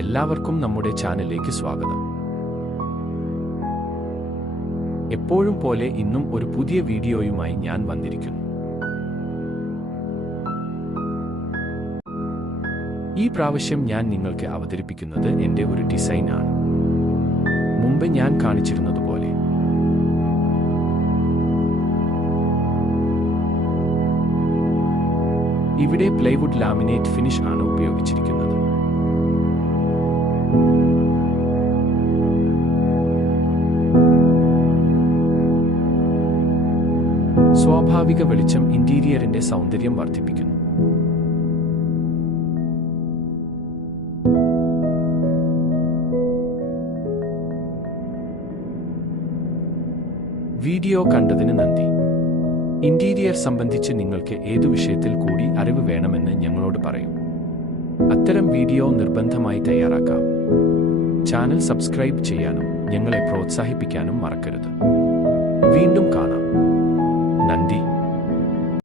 എല്ലാവർക്കും നമ്മുടെ ചാനലിലേക്ക് സ്വാഗതം. എപ്പോഴും പോലെ ഇന്നും ഒരു പുതിയ വീഡിയോയുമായി ഞാൻ വന്നിരിക്കുന്നു. ഈ പ്രാവശ്യം ഞാൻ നിങ്ങൾക്ക് അവതരിപ്പിക്കുന്നത് എൻ്റെ ഒരു ഡിസൈൻ ആണ്. മുമ്പ് ഞാൻ കാണിച്ചിരുന്നതുപോലെ ഇവിടെ പ്ലൈവുഡ് ലാമിനേറ്റ് ഫിനിഷ് ആണ് ഉപയോഗിച്ചിരിക്കുന്നത്. സ്വാഭാവിക വെളിച്ചം ഇന്റീരിയറിന്റെ സൗന്ദര്യം വർദ്ധിപ്പിക്കുന്നു. വീഡിയോ കണ്ടതിന് നന്ദി. ഇന്റീരിയർ സംബന്ധിച്ച് നിങ്ങൾക്ക് ഏതു വിഷയത്തിൽ കൂടി അറിവ് വേണമെന്ന് ഞങ്ങളോട് പറയൂ. അത്തരം വീഡിയോ നിർബന്ധമായി തയ്യാറാക്കാം. ചാനൽ സബ്സ്ക്രൈബ് ചെയ്യാനും ഞങ്ങളെ പ്രോത്സാഹിപ്പിക്കാനും മറക്കരുത്. വീണ്ടും കാണാം.